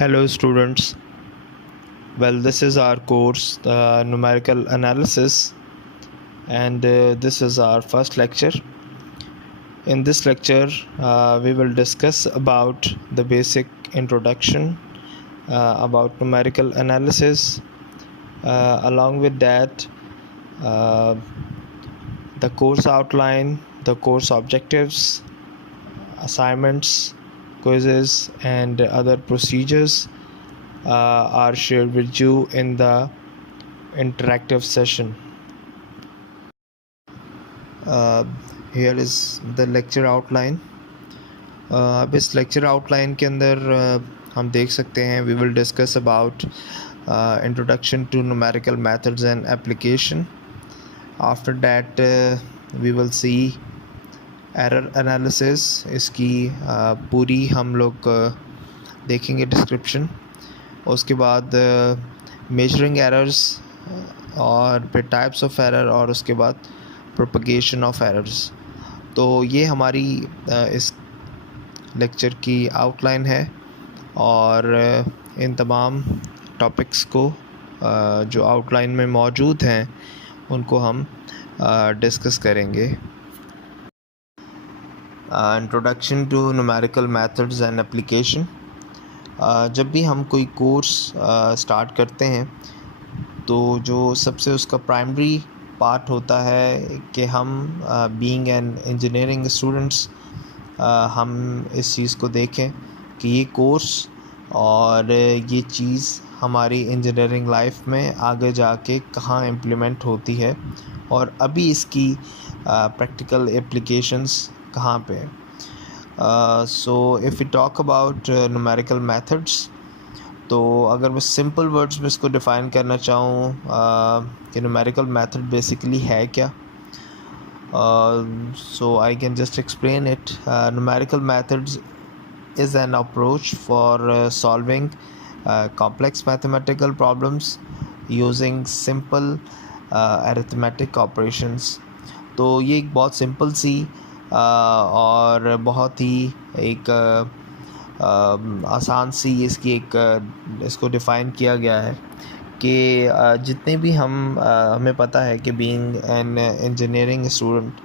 Hello students. Well, this is our course, numerical analysis, and this is our first lecture. In this lecture, we will discuss about the basic introduction about numerical analysis. Along with that, uh, the course outline, the course objectives, assignments, quizzes, and other procedures are shared with you in the interactive session. Here is the lecture outline. अब इस lecture outline के अंदर हम देख सकते हैं we will discuss about introduction to numerical methods and application. After that we will see error analysis. इसकी पूरी हम लोग देखेंगे डिस्क्रिप्शन. उसके बाद मेजरिंग एरर्स और फिर टाइप्स ऑफ एरर और उसके बाद प्रोपगेशन ऑफ एरर्स. तो ये हमारी इस लेक्चर की आउटलाइन है और इन तमाम टॉपिक्स को जो आउटलाइन में मौजूद हैं उनको हम डिस्कस करेंगे. Introduction to numerical methods and application. जब भी हम कोई कोर्स स्टार्ट करते हैं तो जो सबसे उसका प्राइमरी पार्ट होता है कि हम बीइंग एन इंजीनियरिंग स्टूडेंट्स हम इस चीज़ को देखें कि ये कोर्स और ये चीज़ हमारी इंजीनियरिंग लाइफ में आगे जाके कहाँ इम्प्लीमेंट होती है और अभी इसकी प्रैक्टिकल एप्लीकेशंस कहाँ पे हैं. So if we talk about numerical methods, तो अगर मैं सिंपल वर्ड्स में इसको डिफ़ाइन करना चाहूँ कि न्यूमेरिकल मेथड बेसिकली है क्या, so I can just explain it. Numerical methods is an approach for solving complex mathematical problems using simple arithmetic operations. तो ये एक बहुत सिंपल सी और बहुत ही एक आसान सी इसकी एक इसको डिफ़ाइन किया गया है कि जितने भी हमें पता है कि बीइंग एन इंजीनियरिंग स्टूडेंट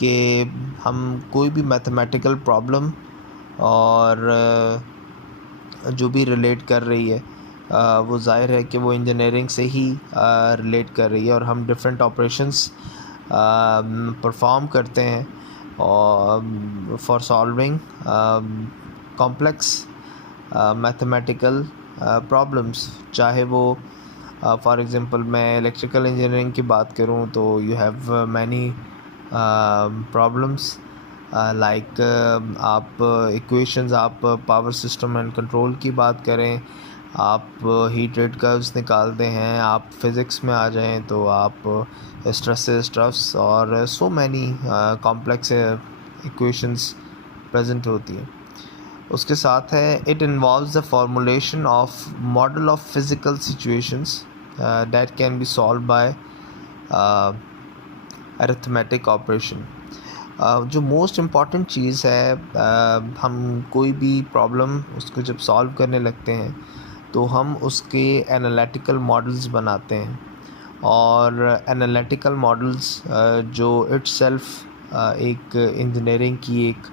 कि हम कोई भी मैथमेटिकल प्रॉब्लम और जो भी रिलेट कर रही है वो ज़ाहिर है कि वो इंजीनियरिंग से ही रिलेट कर रही है और हम डिफरेंट ऑपरेशंस परफॉर्म करते हैं और for solving complex mathematical problems. चाहे वो फॉर एग्ज़ाम्पल मैं इलेक्ट्रिकल इंजीनियरिंग की बात करूं तो you have many problems like आप इक्वेशंस, आप पावर सिस्टम एंड कंट्रोल की बात करें, आप हीट रेट कर्व्स निकालते हैं, आप फिज़िक्स में आ जाएं तो आप स्ट्रेसेस, स्ट्रफ्स और so many complex equations present होती हैं. उसके साथ है it involves the formulation of model of physical situations that can be solve by arithmetic operation. जो मोस्ट इम्पॉर्टेंट चीज़ है हम कोई भी प्रॉब्लम उसको जब सॉल्व करने लगते हैं तो हम उसके एनालिटिकल मॉडल्स बनाते हैं और एनालिटिकल मॉडल्स जो इट्सेल्फ एक इंजीनियरिंग की एक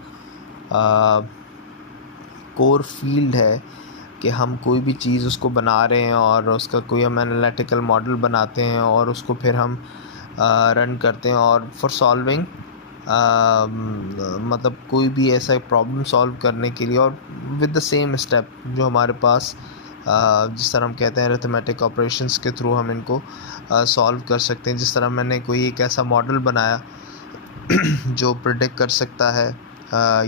कोर फील्ड है कि हम कोई भी चीज़ उसको बना रहे हैं और उसका कोई हम एनालिटिकल मॉडल बनाते हैं और उसको फिर हम रन करते हैं और फॉर सॉल्विंग मतलब कोई भी ऐसा प्रॉब्लम सॉल्व करने के लिए और विद द सेम स्टेप जो हमारे पास जिस तरह हम कहते हैं अरिथमेटिक ऑपरेशंस के थ्रू हम इनको सॉल्व कर सकते हैं. जिस तरह मैंने कोई एक ऐसा मॉडल बनाया जो प्रिडिक्ट कर सकता है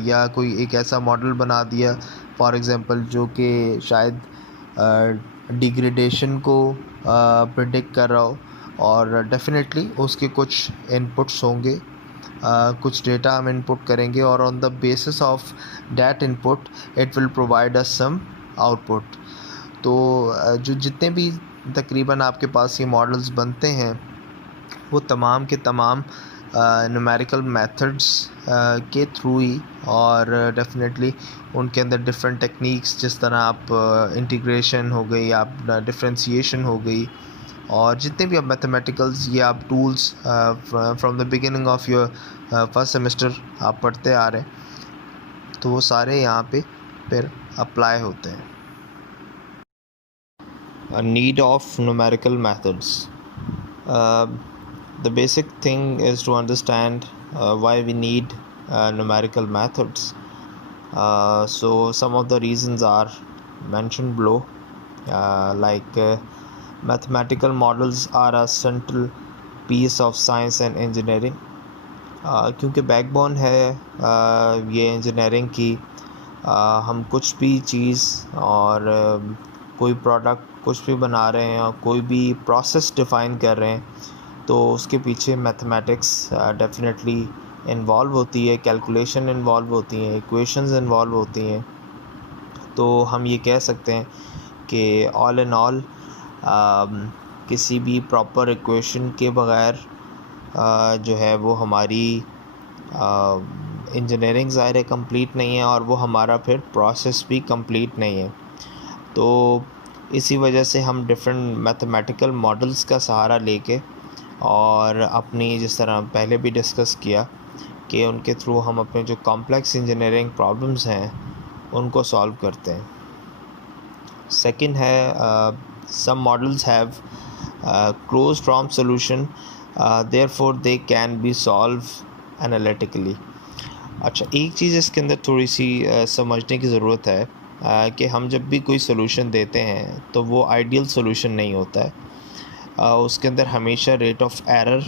या कोई एक ऐसा मॉडल बना दिया फॉर एग्ज़ाम्पल जो कि शायद डिग्रेडेशन को प्रिडिक्ट कर रहा हो और डेफिनेटली उसके कुछ इनपुट्स होंगे, कुछ डेटा हम इनपुट करेंगे और on the basis of that input it will provide us some output. तो जो जितने भी तकरीबन आपके पास ये मॉडल्स बनते हैं वो तमाम के तमाम न्यूमेरिकल मेथड्स के थ्रू ही, और डेफिनेटली उनके अंदर डिफरेंट टेक्निक्स, जिस तरह आप इंटीग्रेशन हो गई, आप डिफ्रेंशिएशन हो गई, और जितने भी आप मैथमेटिकल्स ये आप tools from the beginning of your first semester आप पढ़ते आ रहे हैं, तो वो सारे यहाँ पे फिर अप्लाई होते हैं. A need of numerical methods. The basic thing is to understand why we need numerical methods. So some of the reasons are mentioned below, like mathematical models are a central piece of science and engineering. क्योंकि backbone है ये engineering की. हम कुछ भी चीज़ और कोई product कुछ भी बना रहे हैं और कोई भी प्रोसेस डिफ़ाइन कर रहे हैं, तो उसके पीछे मैथमेटिक्स डेफिनेटली इन्वॉल्व होती है, कैलकुलेशन इन्वॉल्व होती हैं, इक्वेशंस इन्वॉल्व होती हैं. तो हम ये कह सकते हैं कि ऑल इन ऑल किसी भी प्रॉपर इक्वेशन के बगैर जो है वो हमारी इंजीनियरिंग ज़ाहिर है कंप्लीट नहीं है, और वो हमारा फिर प्रोसेस भी कंप्लीट नहीं है. तो इसी वजह से हम डिफरेंट मैथमेटिकल मॉडल्स का सहारा लेके, और अपनी जिस तरह पहले भी डिस्कस किया कि उनके थ्रू हम अपने जो कॉम्प्लेक्स इंजीनियरिंग प्रॉब्लम्स हैं उनको सॉल्व करते हैं. सेकंड है some models have close form solution, therefore they can be solve analytically. अच्छा, एक चीज़ इसके अंदर थोड़ी सी समझने की ज़रूरत है कि हम जब भी कोई सॉल्यूशन देते हैं तो वो आइडियल सॉल्यूशन नहीं होता है. उसके अंदर हमेशा रेट ऑफ एरर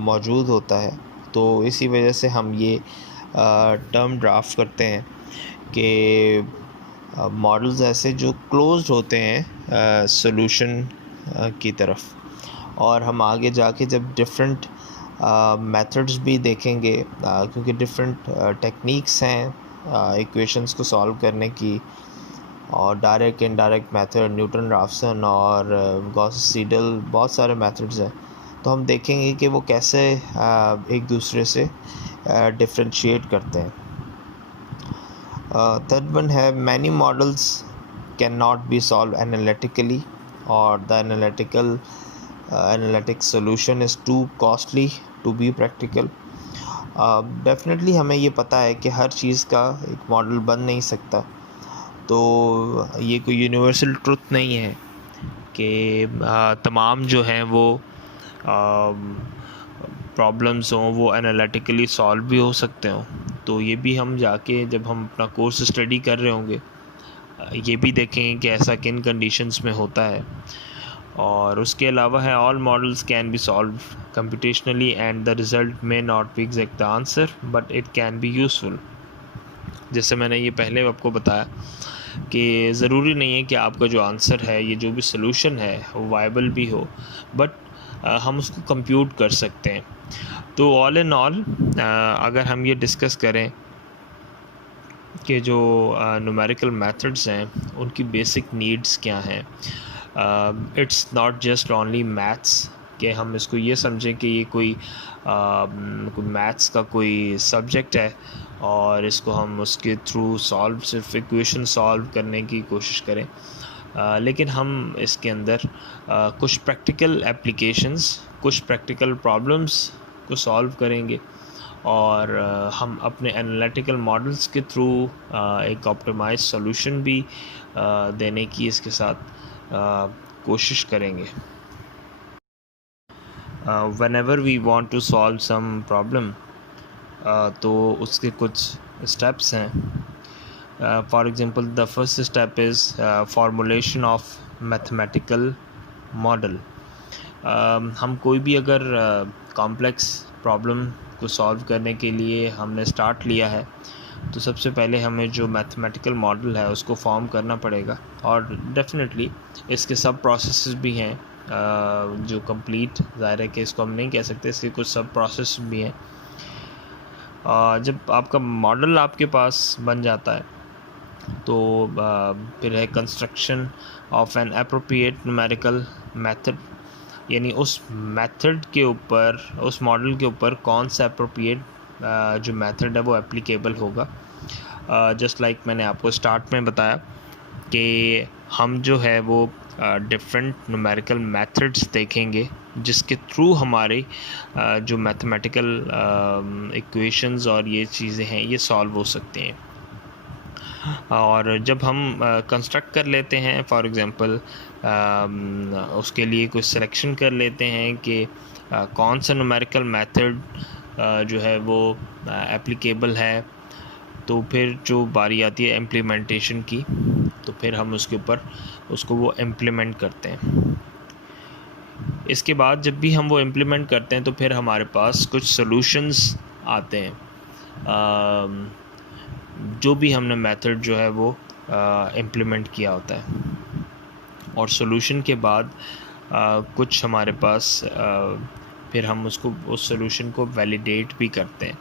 मौजूद होता है. तो इसी वजह से हम ये टर्म ड्राफ्ट करते हैं कि मॉडल्स ऐसे जो क्लोज्ड होते हैं सॉल्यूशन की तरफ. और हम आगे जाके जब डिफरेंट मेथड्स भी देखेंगे, क्योंकि डिफरेंट टेक्निक्स हैं इक्वेशंस को सॉल्व करने की, और direct indirect method, Newton Raphson और गॉस सीडल, बहुत सारे मेथड्स हैं. तो हम देखेंगे कि वो कैसे एक दूसरे से डिफरेंशिएट करते हैं. थर्ड वन है many models can not be solve analytically, और the analytic solution is too costly to be practical. Definitely हमें ये पता है कि हर चीज़ का एक मॉडल बन नहीं सकता. तो ये कोई यूनिवर्सल ट्रुथ नहीं है कि तमाम जो हैं वो प्रॉब्लम्स हों वो एनालिटिकली सॉल्व भी हो सकते हों. तो ये भी हम जाके जब हम अपना कोर्स स्टडी कर रहे होंगे ये भी देखेंगे कि ऐसा किन कंडीशंस में होता है. और उसके अलावा है all models can be solve computationally and the result may not be exact the answer but it can be useful. जैसे मैंने ये पहले आपको बताया कि ज़रूरी नहीं है कि आपका जो आंसर है, ये जो भी सलूशन है वो वायबल भी हो, बट हम उसको कंप्यूट कर सकते हैं. तो ऑल इन ऑल अगर हम ये डिस्कस करें कि जो न्यूमेरिकल मेथड्स हैं उनकी बेसिक नीड्स क्या हैं, it's not just only maths कि हम इसको ये समझें कि ये कोई मैथ्स का कोई सब्जेक्ट है और इसको हम उसके थ्रू सिर्फ इक्वेशन सॉल्व करने की कोशिश करें. लेकिन हम इसके अंदर कुछ प्रैक्टिकल एप्लीकेशंस, कुछ प्रैक्टिकल प्रॉब्लम्स को सॉल्व करेंगे, और हम अपने एनालिटिकल मॉडल्स के थ्रू एक ऑप्टिमाइज सॉल्यूशन भी देने की इसके साथ कोशिश करेंगे. whenever we want to solve some problem, तो उसके कुछ स्टेप्स हैं. For example the first step is formulation of mathematical model. हम कोई भी अगर कॉम्प्लेक्स प्रॉब्लम को सॉल्व करने के लिए हमने स्टार्ट लिया है तो सबसे पहले हमें जो मैथमेटिकल मॉडल है उसको फॉर्म करना पड़ेगा. और डेफिनेटली इसके सब प्रोसेसेस भी हैं जो कंप्लीट, ज़ाहिर है कि इसको हम नहीं कह सकते, इसके कुछ सब प्रोसेस भी हैं. जब आपका मॉडल आपके पास बन जाता है तो फिर है construction of N appropriate numerical method. यानी उस मेथड के ऊपर, उस मॉडल के ऊपर कौन सा अप्रोप्रिएट जो मेथड है वो एप्लीकेबल होगा। जस्ट लाइक मैंने आपको स्टार्ट में बताया कि हम जो है वो डिफरेंट न्यूमेरिकल मेथड्स देखेंगे जिसके थ्रू हमारे जो मैथमेटिकल इक्वेशंस और ये चीज़ें हैं ये सॉल्व हो सकते हैं। और जब हम कंस्ट्रक्ट कर लेते हैं, फॉर एग्ज़ाम्पल उसके लिए कुछ सिलेक्शन कर लेते हैं कि कौन सा न्यूमेरिकल मेथड जो है वो एप्लीकेबल है, तो फिर जो बारी आती है इम्प्लीमेंटेशन की, तो फिर हम उसके ऊपर उसको वो इम्प्लीमेंट करते हैं। इसके बाद जब भी हम वो इम्प्लीमेंट करते हैं तो फिर हमारे पास कुछ सॉल्यूशंस आते हैं। जो भी हमने मेथड जो है वो इम्प्लीमेंट किया होता है, और सॉल्यूशन के बाद कुछ हमारे पास फिर हम उसको उस सॉल्यूशन को वैलिडेट भी करते हैं।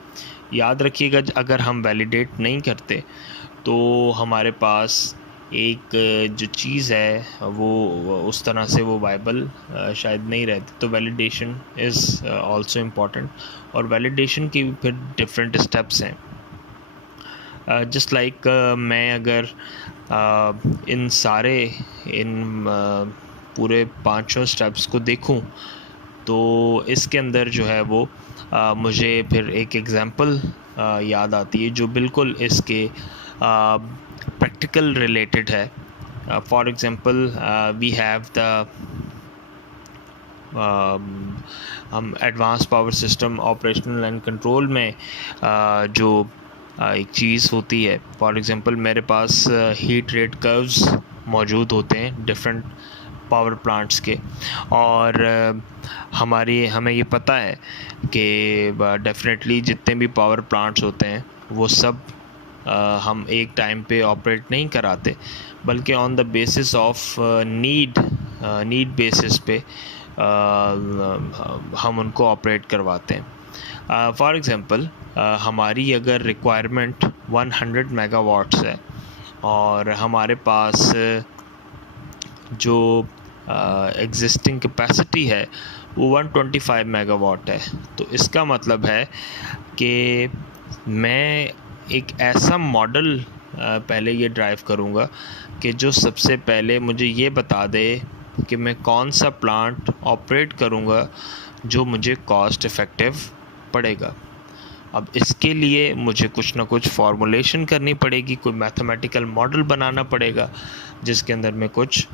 याद रखिएगा, अगर हम वैलिडेट नहीं करते तो हमारे पास एक जो चीज़ है वो उस तरह से वो वाइबल शायद नहीं रहती। तो वैलिडेशन इज़ आल्सो इम्पॉर्टेंट, और वैलिडेशन की भी फिर डिफरेंट स्टेप्स हैं। जस्ट लाइक मैं अगर इन पूरे 5 स्टेप्स को देखूं तो इसके अंदर जो है वो मुझे फिर एक एग्ज़ाम्पल याद आती है जो बिल्कुल इसके प्रैक्टिकल रिलेटेड है। For example we have the हम advance power system operational and control में जो एक चीज़ होती है, फॉर एग्ज़ाम्पल मेरे पास हीट रेट कर्व्स मौजूद होते हैं डिफरेंट पावर प्लांट्स के, और हमें ये पता है कि डेफिनेटली जितने भी पावर प्लांट्स होते हैं वो सब हम एक टाइम पे ऑपरेट नहीं कराते, बल्कि on the basis of need basis पे हम उनको ऑपरेट करवाते हैं। फॉर एग्ज़ाम्पल हमारी अगर रिक्वायरमेंट 100 मेगावाट्स है और हमारे पास जो एग्जिस्टिंग कैपेसिटी है वो 125 मेगावाट है, तो इसका मतलब है कि मैं एक ऐसा मॉडल पहले ये ड्राइव करूँगा कि जो सबसे पहले मुझे ये बता दे कि मैं कौन सा प्लांट ऑपरेट करूँगा जो मुझे कॉस्ट इफ़ेक्टिव पड़ेगा। अब इसके लिए मुझे कुछ ना कुछ फॉर्मुलेशन करनी पड़ेगी, कोई मैथमेटिकल मॉडल बनाना पड़ेगा जिसके अंदर मैं कुछ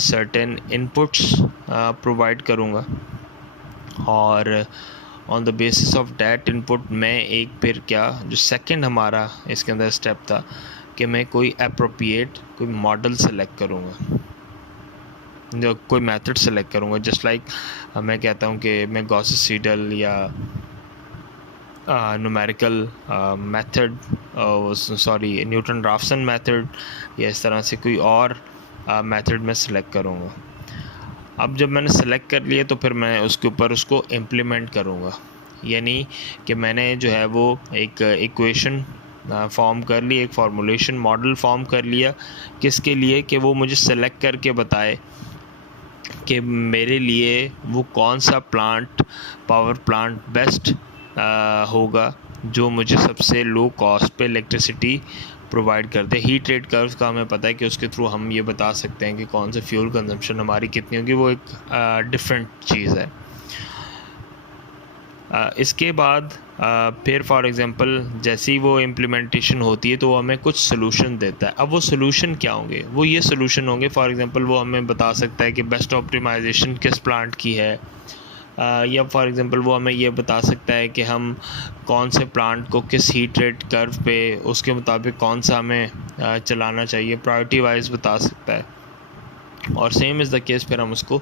सर्टेन इनपुट्स प्रोवाइड करूँगा, और on the basis of that input मैं एक फिर क्या जो सेकंड हमारा इसके अंदर स्टेप था कि मैं कोई अप्रोप्रिएट कोई मॉडल सेलेक्ट करूँगा, जो कोई मेथड सेलेक्ट करूँगा। जस्ट लाइक मैं कहता हूँ कि मैं गॉस सीडल या numerical method, sorry Newton Raphson method, या इस तरह से कोई और मेथड मैं सेलेक्ट करूँगा। अब जब मैंने सेलेक्ट कर लिया तो फिर मैं उसके ऊपर उसको इम्प्लीमेंट करूँगा, यानी कि मैंने जो है वो एक इक्वेशन फॉर्म कर ली, एक फार्मूलेशन मॉडल फॉर्म कर लिया, किसके लिए कि वो मुझे सेलेक्ट करके बताए कि मेरे लिए वो कौन सा पावर प्लांट बेस्ट होगा जो मुझे सबसे लो कॉस्ट पे इलेक्ट्रिसिटी प्रोवाइड करते हैं। हीट रेट कर्व्स का हमें पता है कि उसके थ्रू हम ये बता सकते हैं कि कौन से फ्यूल कंजम्पशन हमारी कितनी होगी, वो एक डिफरेंट चीज़ है। इसके बाद फिर फॉर एग्ज़ाम्पल जैसे ही वो इम्प्लीमेंटेशन होती है तो वो हमें कुछ सोल्यूशन देता है। अब वो सोल्यूशन क्या होंगे, वो ये सोल्यूशन होंगे, फॉर एग्ज़ाम्पल वो हमें बता सकता है कि बेस्ट ऑप्टिमाइजेशन किस प्लांट की है, या फॉर एग्ज़ाम्पल वो हमें ये बता सकता है कि हम कौन से प्लांट को किस हीट रेट कर्व पे उसके मुताबिक कौन सा हमें चलाना चाहिए, प्रायोरिटी वाइज बता सकता है, और सेम इज़ द केस फिर हम उसको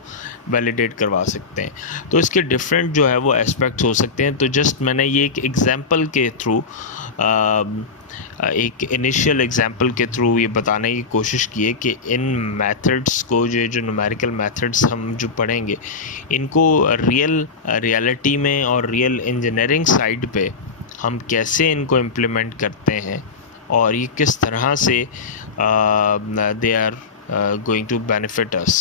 वैलिडेट करवा सकते हैं। तो इसके डिफरेंट जो है वो एस्पेक्ट्स हो सकते हैं। तो जस्ट मैंने ये एक एग्ज़ाम्पल के थ्रू एक इनिशियल एग्ज़ाम्पल के थ्रू ये बताने की कोशिश की है कि इन मेथड्स को जो न्यूमेरिकल मेथड्स हम जो पढ़ेंगे इनको रियलिटी में और रियल इंजीनियरिंग साइड पे हम कैसे इनको इम्प्लीमेंट करते हैं, और ये किस तरह से they are going to benefit us.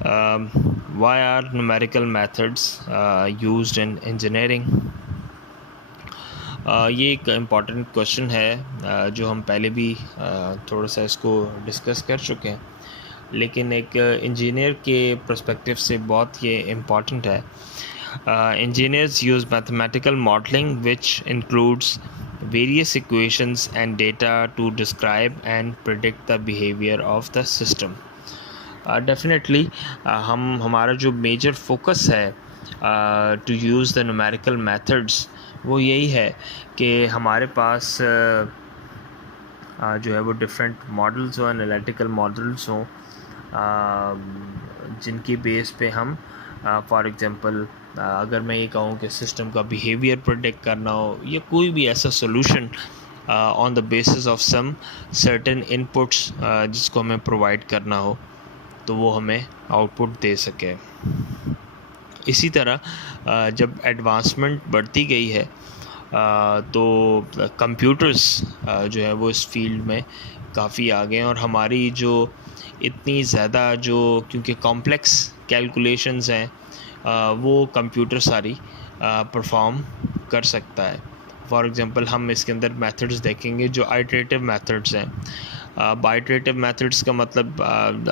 Why are numerical methods used in engineering? ये एक इम्पॉर्टेंट क्वेश्चन है जो हम पहले भी थोड़ा सा इसको डिस्कस कर चुके हैं, लेकिन एक इंजीनियर के पर्सपेक्टिव से बहुत ये इम्पॉर्टेंट है. Engineers use mathematical modeling which includes various equations and data to describe and predict the behavior of the system. Definitely हमारा जो मेजर फोकस है to use the numerical methods वो यही है कि हमारे पास जो है वो डिफरेंट मॉडल्स हो, एनालिटिकल मॉडल्स हों, जिनकी बेस पे हम फॉर एग्ज़ाम्पल अगर मैं ये कहूँ कि सिस्टम का बिहेवियर प्रेडिक्ट करना हो या कोई भी ऐसा solution on the basis of some certain inputs जिसको हमें प्रोवाइड करना हो तो वो हमें आउटपुट दे सके. इसी तरह जब एडवांसमेंट बढ़ती गई है तो कंप्यूटर्स जो है वो इस फील्ड में काफ़ी आगे हैं और हमारी जो इतनी ज़्यादा जो क्योंकि कॉम्प्लेक्स कैलकुलेशंस हैं वो कंप्यूटर सारी परफॉर्म कर सकता है. फॉर एग्ज़ाम्पल हम इसके अंदर मेथड्स देखेंगे जो आइटरेटिव मेथड्स हैं. आइटरेटिव मेथड्स का मतलब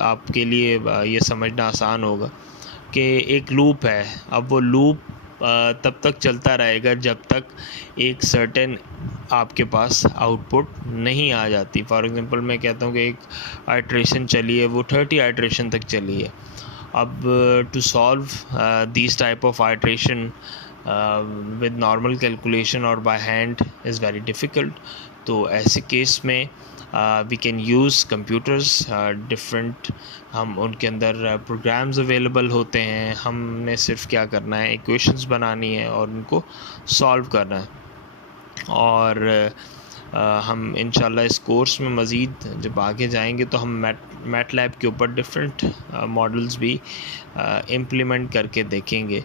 आपके लिए ये समझना आसान होगा कि एक लूप है. अब वो लूप तब तक चलता रहेगा जब तक एक सर्टेन आपके पास आउटपुट नहीं आ जाती. फॉर एग्ज़ाम्पल मैं कहता हूँ कि एक आइट्रेशन चली है, वो 30 आइट्रेशन तक चली है. अब to solve this type of iteration with normal calculation और by hand is very difficult. तो ऐसे केस में we can use computers different. हम उनके अंदर प्रोग्राम्स अवेलेबल होते हैं. हमने सिर्फ क्या करना है, इक्वेशंस बनानी है और उनको सॉल्व करना है. और हम इंशाल्लाह इस कोर्स में मज़ीद जब आगे जाएंगे तो हम मैटलैब के ऊपर डिफरेंट मॉडल्स भी इम्प्लीमेंट करके देखेंगे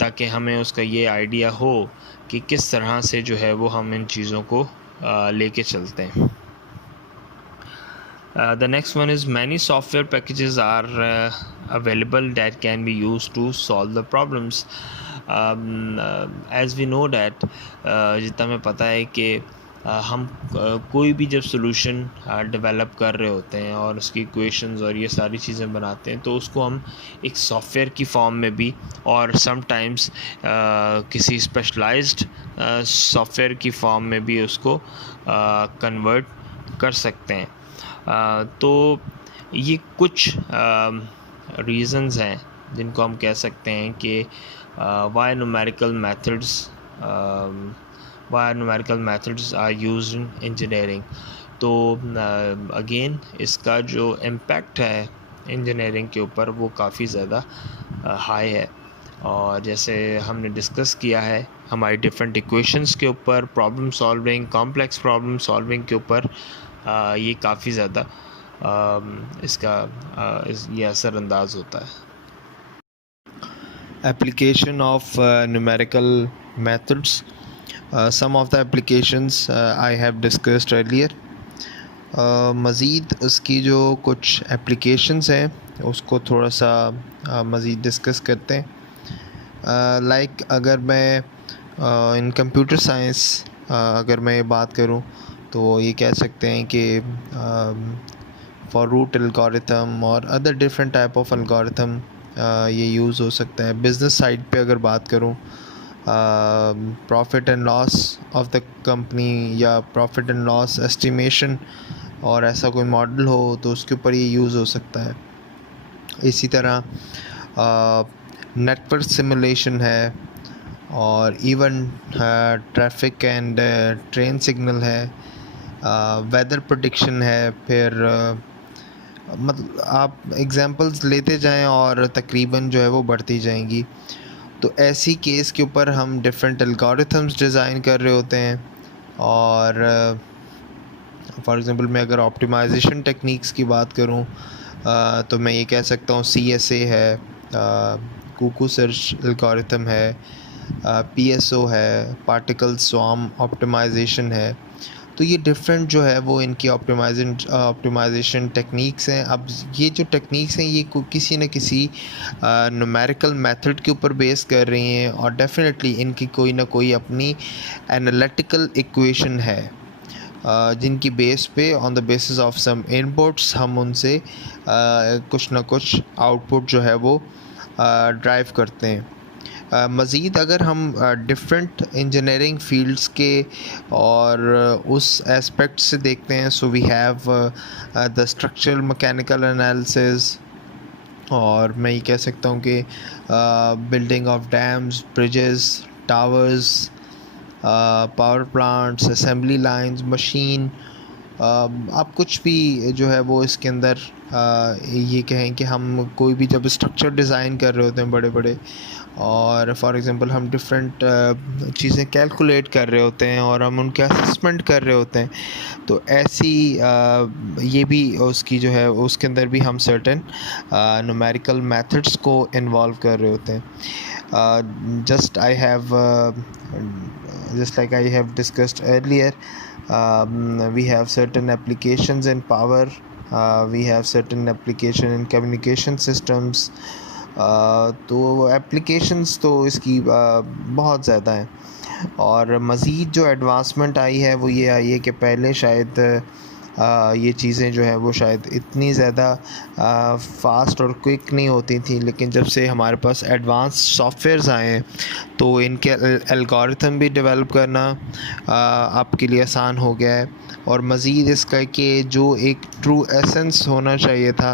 ताकि हमें उसका ये आइडिया हो कि किस तरह से जो है वो हम इन चीज़ों को लेके चलते हैं. The next one is many software packages are available that can be used to solve the problems. As we know that जितना हमें पता है कि हम कोई भी जब सोल्यूशन डेवलप कर रहे होते हैं और उसकी इक्वेशंस और ये सारी चीज़ें बनाते हैं तो उसको हम एक सॉफ्टवेयर की फॉर्म में भी और समटाइम्स किसी स्पेशलाइज्ड सॉफ्टवेयर की फॉर्म में भी उसको कन्वर्ट कर सकते हैं. तो ये कुछ रीज़न्स हैं जिनको हम कह सकते हैं कि why numerical methods are used in engineering. तो अगेन इसका जो इम्पैक्ट है इंजीनियरिंग के ऊपर वो काफ़ी ज़्यादा हाई है. और जैसे हमने डिस्कस किया है हमारी डिफरेंट इक्वेशंस के ऊपर, problem solving, complex problem solving के ऊपर ये काफ़ी ज़्यादा इसका ये असरअंदाज होता है. Application of numerical methods. Some of the applications I have discussed earlier. मज़ीद उसकी जो कुछ एप्लीकेशंस हैं उसको थोड़ा सा मज़ीद डिस्कस करते हैं. लाइक अगर मैं इन कंप्यूटर साइंस अगर मैं बात करूं तो ये कह सकते हैं कि फॉर रूट एल्गोरिथम और other different type of algorithm ये यूज़ हो सकता है. बिज़नेस साइड पे अगर बात करूं profit and loss of the company या प्रॉफिट एंड लॉस एस्टिमेशन और ऐसा कोई मॉडल हो तो उसके ऊपर ये यूज़ हो सकता है. इसी तरह नेटवर्क सिमुलेशन है और even traffic and train signal है, वेदर प्रेडिक्शन है. फिर मतलब आप एग्जांपल्स लेते जाएं और तकरीबन जो है वो बढ़ती जाएंगी. तो ऐसी केस के ऊपर हम डिफरेंट एल्गोरिथम्स डिज़ाइन कर रहे होते हैं. और फॉर एग्ज़ाम्पल मैं अगर ऑप्टिमाइजेशन टेक्निक्स की बात करूं तो मैं ये कह सकता हूं CSA है, कुकू सर्च एल्गोरिथम है, PSO है, पार्टिकल स्वार्म ऑप्टिमाइजेशन है. तो ये डिफरेंट जो है वो इनकी ऑप्टिमाइजेशन टेक्निक्स हैं। अब ये जो टेक्निक्स हैं ये किसी न किसी न्यूमेरिकल मेथड के ऊपर बेस कर रही हैं, और डेफिनेटली इनकी कोई ना कोई अपनी एनालिटिकल इक्वेशन है, जिनकी बेस पे on the basis of some inputs हम उनसे कुछ ना कुछ आउटपुट जो है वो ड्राइव करते हैं। मज़ीद अगर हम डिफरेंट इंजीनियरिंग फील्ड्स के और उस एस्पेक्ट से देखते हैं, so we have the structural mechanical analysis, और मैं ये कह सकता हूँ कि building of dams, bridges, towers, power plants, assembly lines, machine, आप कुछ भी जो है वो इसके अंदर ये कहें कि हम कोई भी जब स्ट्रक्चर डिज़ाइन कर रहे होते हैं बड़े बड़े, और फॉर एग्ज़ाम्पल हम डिफरेंट चीज़ें कैलकुलेट कर रहे होते हैं और हम उनके असेसमेंट कर रहे होते हैं, तो ऐसी ये भी उसकी जो है उसके अंदर भी हम सर्टेन न्यूमेरिकल मेथड्स को इन्वॉल्व कर रहे होते हैं। Just like I have discussed earlier, we have certain applications in power, we have certain application in communication systems, तो एप्लीकेशंस तो इसकी बहुत ज़्यादा हैं, और मज़ीद जो एडवांसमेंट आई है वो ये आई है कि पहले शायद ये चीज़ें जो है वो शायद इतनी ज़्यादा फ़ास्ट और क्विक नहीं होती थी, लेकिन जब से हमारे पास एडवांस सॉफ्टवेयर्स आए हैं तो इनके एल्गोरिथम भी डेवलप करना आपके लिए आसान हो गया है। और मज़ीद इसका कि जो एक ट्रू एसेंस होना चाहिए था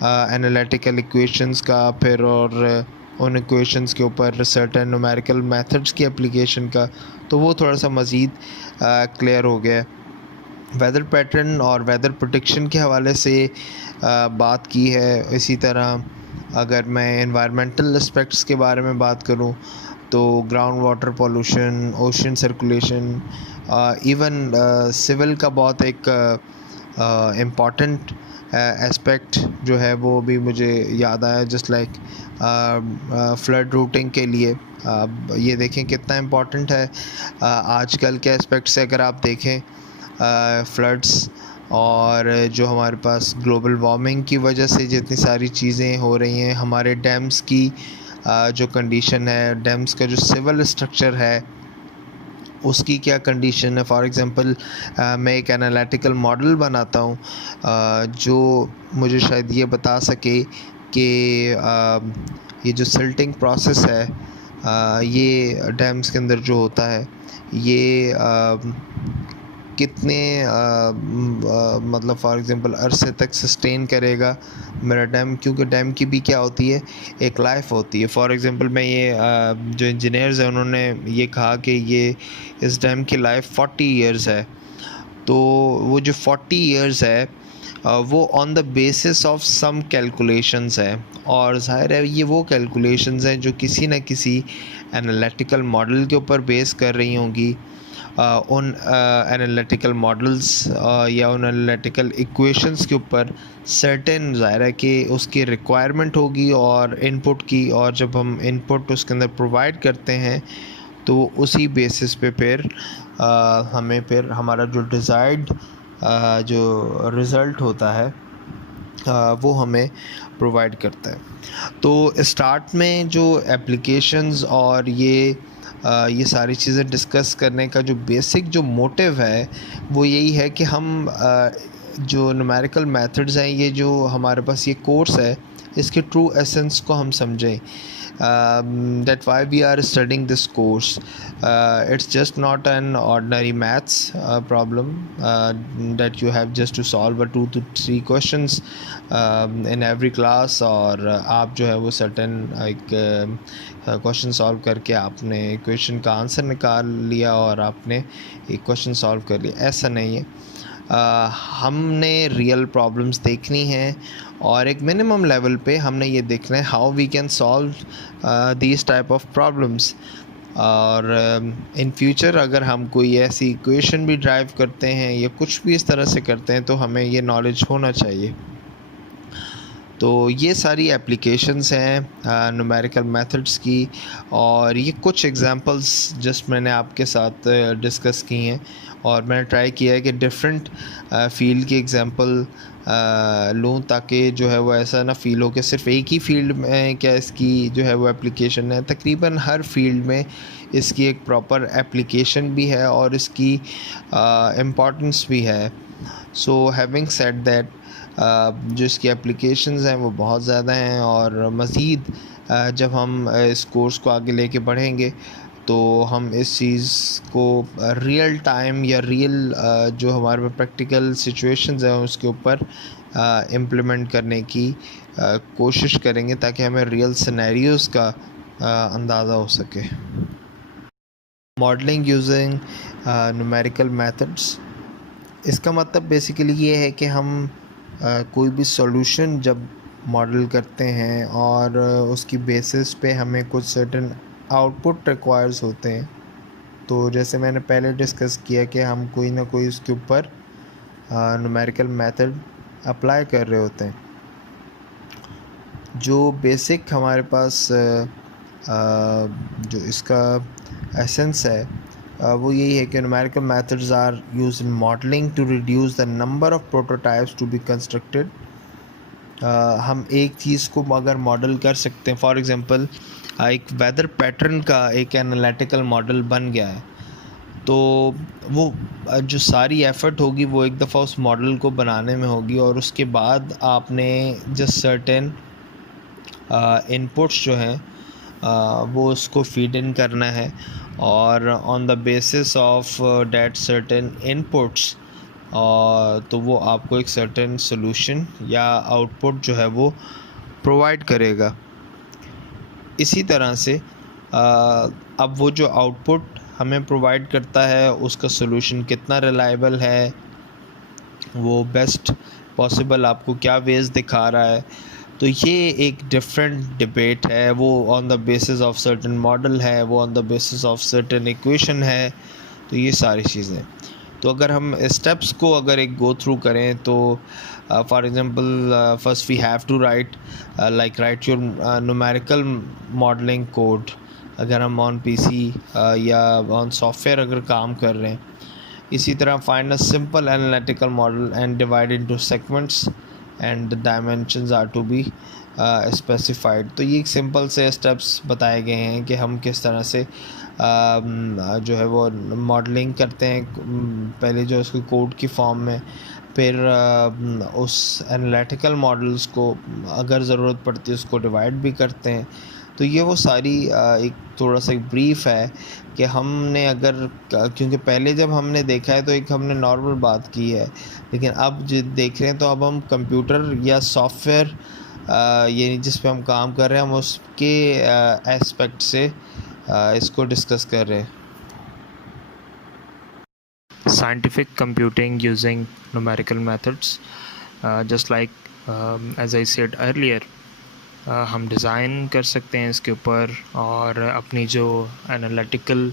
एनालिटिकल इक्वेशंस का, फिर और उन इक्वेशंस के ऊपर सर्टेन न्यूमेरिकल मेथड्स की एप्लीकेशन का, तो वो थोड़ा सा मज़ीद क्लियर हो गया है। वेदर पैटर्न और वेदर प्रोटेक्शन के हवाले से बात की है। इसी तरह अगर मैं एनवायरमेंटल एस्पेक्ट्स के बारे में बात करूं तो ground water pollution, ocean circulation, even civil का बहुत एक इम्पॉर्टेंट एस्पेक्ट जो है वो भी मुझे याद आया, जस्ट लाइक फ्लड रूटिंग के लिए। ये देखें कितना इम्पॉर्टेंट है आजकल के एस्पेक्ट से अगर आप देखें, फ्लड्स और जो हमारे पास ग्लोबल वार्मिंग की वजह से जितनी सारी चीज़ें हो रही हैं, हमारे डैम्स की जो कंडीशन है, डैम्स का जो सिविल स्ट्रक्चर है उसकी क्या कंडीशन है। फॉर एग्ज़ाम्पल मैं एक एनालिटिकल मॉडल बनाता हूँ जो मुझे शायद ये बता सके कि ये जो सिल्टिंग प्रोसेस है ये डैम्स के अंदर जो होता है ये कितने मतलब फॉर एग्ज़ाम्पल अरसे तक सस्टेन करेगा मेरा डैम, क्योंकि डैम की भी क्या होती है, एक लाइफ होती है। फॉर एग्ज़ाम्पल मैं ये जो इंजीनियर्स हैं उन्होंने ये कहा कि ये इस डैम की लाइफ 40 इयर्स है, तो वो जो 40 इयर्स है वो on the basis of some calculations है, और ज़ाहिर है ये वो कैलकुलेशंस हैं जो किसी न किसी एनालिटिकल मॉडल के ऊपर बेस कर रही होंगी। उन एनालिटिकल मॉडल्स या उन एनालिटिकल इक्वेशंस के ऊपर सर्टेन ज़ाहिर है कि उसकी रिक्वायरमेंट होगी और इनपुट की, और जब हम इनपुट उसके अंदर प्रोवाइड करते हैं तो उसी बेसिस पे फिर हमें फिर हमारा जो डिज़ायर्ड जो रिज़ल्ट होता है वो हमें प्रोवाइड करता है। तो स्टार्ट में जो एप्लीकेशंस और ये सारी चीज़ें डिस्कस करने का जो बेसिक जो मोटिव है वो यही है कि हम जो न्यूमेरिकल मेथड्स हैं, ये जो हमारे पास ये कोर्स है, इसके ट्रू एसेंस को हम समझें। That why we are studying this course. It's just not an ordinary maths problem that you have just to solve a 2 to 3 questions in every class, और आप जो है वो certain एक क्वेश्चन सॉल्व करके आपने क्वेश्चन का आंसर निकाल लिया और आपने एक क्वेश्चन सॉल्व कर लिया, ऐसा नहीं है। हमने रियल प्रॉब्लम्स देखनी हैं और एक मिनिमम लेवल पे हमने ये देखना है how we can solve these type of problems, और इन फ्यूचर अगर हम कोई ऐसी इक्वेशन भी ड्राइव करते हैं या कुछ भी इस तरह से करते हैं तो हमें ये नॉलेज होना चाहिए। तो ये सारी एप्लीकेशंस हैं न्यूमेरिकल मेथड्स की, और ये कुछ एग्जांपल्स जस्ट मैंने आपके साथ डिस्कस की हैं, और मैंने ट्राई किया है कि डिफरेंट फील्ड की एग्जांपल लूँ, ताकि जो है वो ऐसा ना फील हो कि सिर्फ एक ही फील्ड में क्या इसकी जो है वो एप्लीकेशन है। तकरीबन हर फील्ड में इसकी एक प्रॉपर एप्लीकेशन भी है और इसकी इम्पॉर्टेंस भी है। सो हैविंग सेड दैट, जो इसकी एप्लीकेशंस हैं वो बहुत ज़्यादा हैं, और मज़ीद जब हम इस कोर्स को आगे लेके बढ़ेंगे तो हम इस चीज़ को रियल टाइम या रियल जो हमारे में प्रैक्टिकल सिचुएशंस हैं उसके ऊपर इम्प्लीमेंट करने की कोशिश करेंगे, ताकि हमें रियल सिनेरियोज़ का अंदाज़ा हो सके। मॉडलिंग यूजिंग न्यूमेरिकल मेथड्स, इसका मतलब बेसिकली ये है कि हम कोई भी सॉल्यूशन जब मॉडल करते हैं और उसकी बेसिस पे हमें कुछ सर्टेन आउटपुट रिक्वायर्स होते हैं, तो जैसे मैंने पहले डिस्कस किया कि हम कोई ना कोई उसके ऊपर न्यूमेरिकल मेथड अप्लाई कर रहे होते हैं। जो बेसिक हमारे पास जो इसका एसेंस है वो यही है कि numerical methods are used in modelling to reduce the number of prototypes to be constructed. हम एक चीज़ को अगर मॉडल कर सकते हैं, फॉर एग्जांपल एक वेदर पैटर्न का एक एनालिटिकल मॉडल बन गया है, तो वो जो सारी एफ़र्ट होगी वो एक दफ़ा उस मॉडल को बनाने में होगी, और उसके बाद आपने जस्ट सर्टेन इनपुट्स जो हैं वो उसको फीड इन करना है, और on the basis of that certain inputs तो वो आपको एक सर्टेन सोल्यूशन या आउटपुट जो है वो प्रोवाइड करेगा। इसी तरह से अब वो जो आउटपुट हमें प्रोवाइड करता है उसका सोल्यूशन कितना रिलायबल है, वो बेस्ट पॉसिबल आपको क्या वेज दिखा रहा है, तो ये एक डिफरेंट डिबेट है। वो on the basis of certain model है, वो on the basis of certain equation है, तो ये सारी चीज़ें। तो अगर हम स्टेप्स को अगर एक गो थ्रू करें तो for example first we have to write write your numerical modelling code, अगर हम ऑन पीसी या ऑन सॉफ्टवेयर अगर काम कर रहे हैं। इसी तरह find a simple analytical model and divide into segments and the dimensions are to be specified. तो ये एक सिंपल से स्टेप्स बताए गए हैं कि हम किस तरह से जो है वो मॉडलिंग करते हैं, पहले जो उसको कोड की फॉर्म में, फिर उस एनालिटिकल मॉडल्स को अगर ज़रूरत पड़ती है उसको डिवाइड भी करते हैं। तो ये वो सारी एक थोड़ा सा एक ब्रीफ है कि हमने अगर, क्योंकि पहले जब हमने देखा है तो एक हमने नॉर्मल बात की है, लेकिन अब जो देख रहे हैं तो अब हम कंप्यूटर या सॉफ्टवेयर ये जिस पे हम काम कर रहे हैं हम उसके एस्पेक्ट से इसको डिस्कस कर रहे हैं। Scientific computing using numerical methods, just like as I said earlier, हम डिज़ाइन कर सकते हैं इसके ऊपर, और अपनी जो एनालिटिकल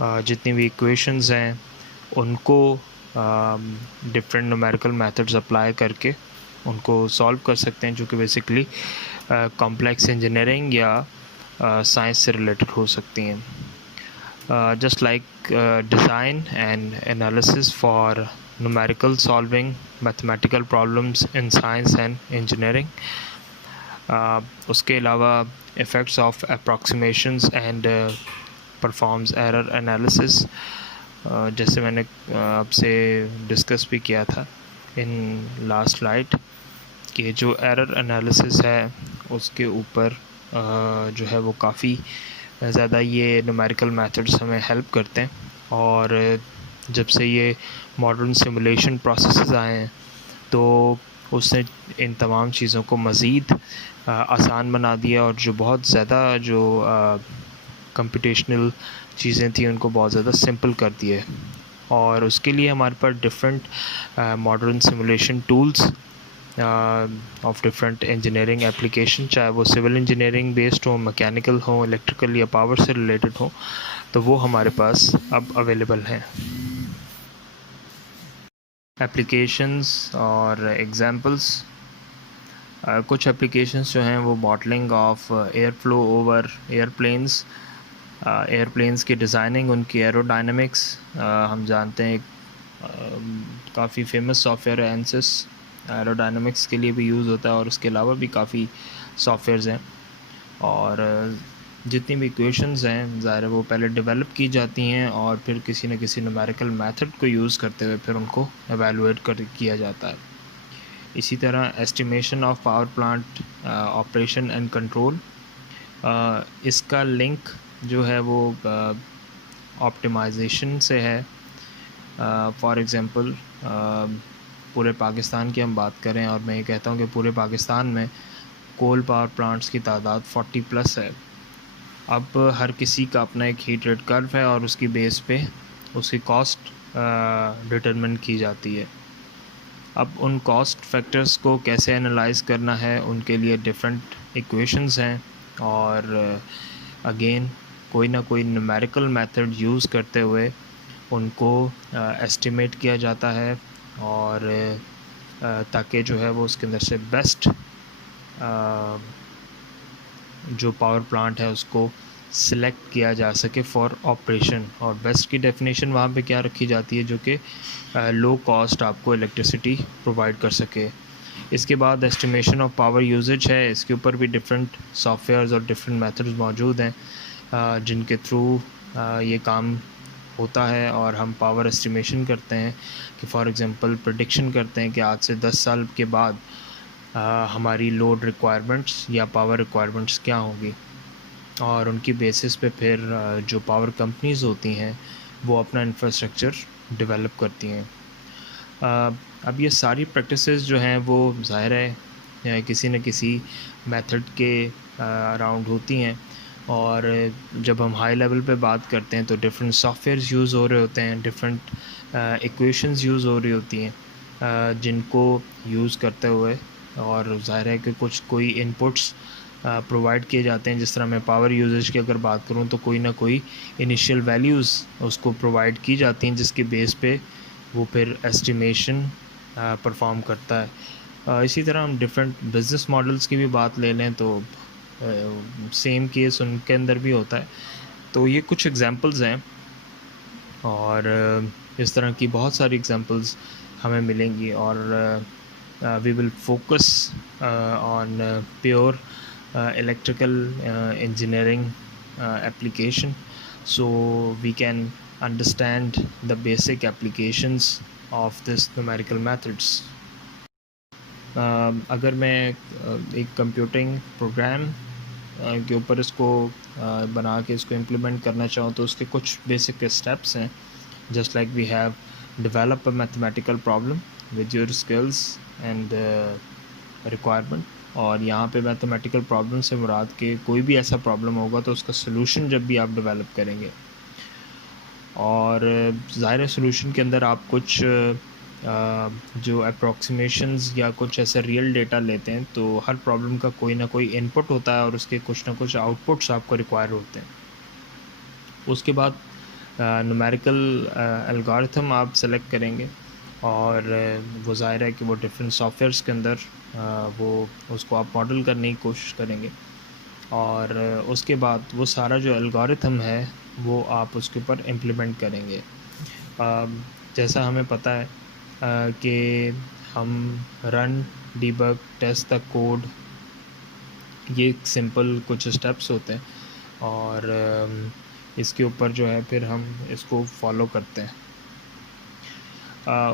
जितनी भी इक्वेशंस हैं उनको डिफरेंट न्यूमेरिकल मेथड्स अप्लाई करके उनको सॉल्व कर सकते हैं, जो कि बेसिकली कॉम्प्लेक्स इंजीनियरिंग या साइंस से रिलेटेड हो सकती हैं। Just like design and analysis for numerical solving mathematical problems in science and engineering. उसके अलावा effects of approximations and performs error analysis, जैसे मैंने आपसे डिस्कस भी किया था इन लास्ट स्लाइड कि जो एरर एनालिसिस है उसके ऊपर जो है वो काफ़ी ज़्यादा ये न्यूमेरिकल मेथड्स हमें हेल्प करते हैं। और जब से ये मॉडर्न सिमुलेशन प्रोसेसेस आए हैं तो उसने इन तमाम चीज़ों को मज़ीद आसान बना दिया, और जो बहुत ज़्यादा जो कंप्यूटेशनल चीज़ें थी उनको बहुत ज़्यादा सिंपल कर दिए। और उसके लिए हमारे पास different modern simulation tools of different engineering application, चाहे वो सिविल इंजीनियरिंग बेस्ड हो, मैकेनिकल हो, इलेक्ट्रिकल या पावर से रिलेटेड हो, तो वो हमारे पास अब अवेलेबल हैं। एप्लीकेशंस और एग्जांपल्स, कुछ एप्लीकेशंस जो हैं वो modelling of air flow over airplanes, airplanes की डिज़ाइनिंग, उनकी एरोडायनेमिक्स। हम जानते हैं काफ़ी फेमस सॉफ्टवेयर है एनसिस, एरोडायनेमिक्स के लिए भी यूज़ होता है, और उसके अलावा भी काफ़ी सॉफ्टवेयर्स हैं। और जितनी भी इक्वेशंस हैं ज़ाहिर है वो पहले डेवलप की जाती हैं और फिर किसी न किसी न्यूमेरिकल मेथड को यूज़ करते हुए फिर उनको एवेलुएट किया जाता है। इसी तरह estimation of power plant operation and control, इसका लिंक जो है वो ऑप्टिमाइजेशन से है। फॉर एग्ज़ाम्पल पूरे पाकिस्तान की हम बात करें और मैं ये कहता हूँ कि पूरे पाकिस्तान में कोल पावर प्लांट्स की तादाद 40+ है। अब हर किसी का अपना एक हीट रेट कर्व है और उसकी बेस पे उसकी कॉस्ट डिटरमिन की जाती है। अब उन कॉस्ट फैक्टर्स को कैसे एनालाइज करना है, उनके लिए डिफरेंट इक्वेशंस हैं, और अगेन कोई ना कोई न्यूमेरिकल मेथड यूज़ करते हुए उनको एस्टिमेट किया जाता है, और ताकि जो है वो उसके अंदर से बेस्ट जो पावर प्लांट है उसको सिलेक्ट किया जा सके फॉर ऑपरेशन। और बेस्ट की डेफिनेशन वहाँ पे क्या रखी जाती है, जो कि लो कॉस्ट आपको इलेक्ट्रिसिटी प्रोवाइड कर सके। इसके बाद एस्टिमेशन ऑफ पावर यूजेज है, इसके ऊपर भी डिफरेंट सॉफ्टवेयर्स और डिफरेंट मेथड्स मौजूद हैं जिनके थ्रू ये काम होता है, और हम पावर एस्टिमेशन करते हैं कि फॉर एग्ज़ाम्पल प्रेडिक्शन करते हैं कि आज से 10 साल के बाद हमारी लोड रिक्वायरमेंट्स या पावर रिक्वायरमेंट्स क्या होंगी, और उनकी बेसिस पे फिर जो पावर कंपनीज़ होती हैं वो अपना इंफ्रास्ट्रक्चर डेवलप करती हैं। अब ये सारी प्रैक्टिसेस जो हैं वो ज़ाहिर है किसी न किसी मेथड के अराउंड होती हैं, और जब हम हाई लेवल पे बात करते हैं तो डिफरेंट सॉफ्टवेयर्स यूज़ हो रहे होते हैं, डिफरेंट इक्वेशंस यूज़ हो रही होती हैं जिनको यूज़ करते हुए, और ज़ाहिर है कि कोई इनपुट्स प्रोवाइड किए जाते हैं। जिस तरह मैं पावर यूजेज की अगर बात करूं तो कोई ना कोई इनिशियल वैल्यूज़ उसको प्रोवाइड की जाती हैं जिसके बेस पे वो फिर एस्टिमेशन परफॉर्म करता है। इसी तरह हम डिफरेंट बिजनेस मॉडल्स की भी बात ले लें तो सेम केस उनके अंदर भी होता है। तो ये कुछ एग्जांपल्स हैं, और इस तरह की बहुत सारी एग्जांपल्स हमें मिलेंगी, और we will focus on pure electrical engineering application, so we can understand the basic applications of this numerical methods. अगर मैं एक कंप्यूटिंग प्रोग्राम के ऊपर इसको बना के इसको इम्प्लीमेंट करना चाहूँ तो उसके कुछ बेसिक स्टेप्स हैं, just like we have develop a mathematical problem with your skills and requirement. और यहाँ पे मैथमेटिकल प्रॉब्लम से मुराद के कोई भी ऐसा प्रॉब्लम होगा तो उसका सलूशन जब भी आप डेवलप करेंगे, और ज़ाहिर सलूशन के अंदर आप कुछ जो अप्रॉक्सीमेशंस या कुछ ऐसा रियल डेटा लेते हैं, तो हर प्रॉब्लम का कोई ना कोई इनपुट होता है और उसके कुछ ना कुछ आउटपुट्स आपको रिक्वायर होते हैं। उसके बाद न्यूमेरिकल एल्गोरिथम आप सेलेक्ट करेंगे, और वो ज़ाहिर है कि वो डिफरेंट सॉफ्टवेयर्स के अंदर वो उसको आप मॉडल करने की कोशिश करेंगे, और उसके बाद वो सारा जो एल्गोरिथम है वो आप उसके ऊपर इम्प्लीमेंट करेंगे। जैसा हमें पता है कि हम run, debug, test the code, ये सिंपल कुछ स्टेप्स होते हैं, और इसके ऊपर जो है फिर हम इसको फॉलो करते हैं।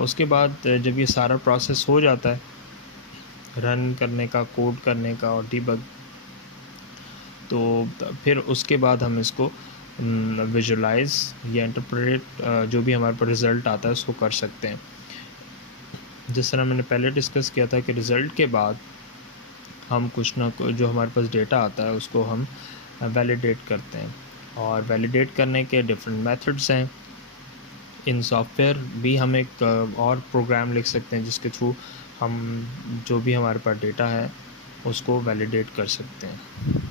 उसके बाद जब ये सारा प्रोसेस हो जाता है रन करने का, कोड करने का और डीबग, तो फिर उसके बाद हम इसको विजुलाइज या इंटरप्रेट जो भी हमारे पास रिज़ल्ट आता है उसको कर सकते हैं। जिस तरह मैंने पहले डिस्कस किया था कि रिज़ल्ट के बाद हम कुछ ना कुछ जो हमारे पास डेटा आता है उसको हम वैलिडेट करते हैं, और वैलिडेट करने के डिफरेंट मेथड्स हैं। इन सॉफ्टवेयर भी हम एक और प्रोग्राम लिख सकते हैं जिसके थ्रू हम जो भी हमारे पास डेटा है उसको वैलिडेट कर सकते हैं।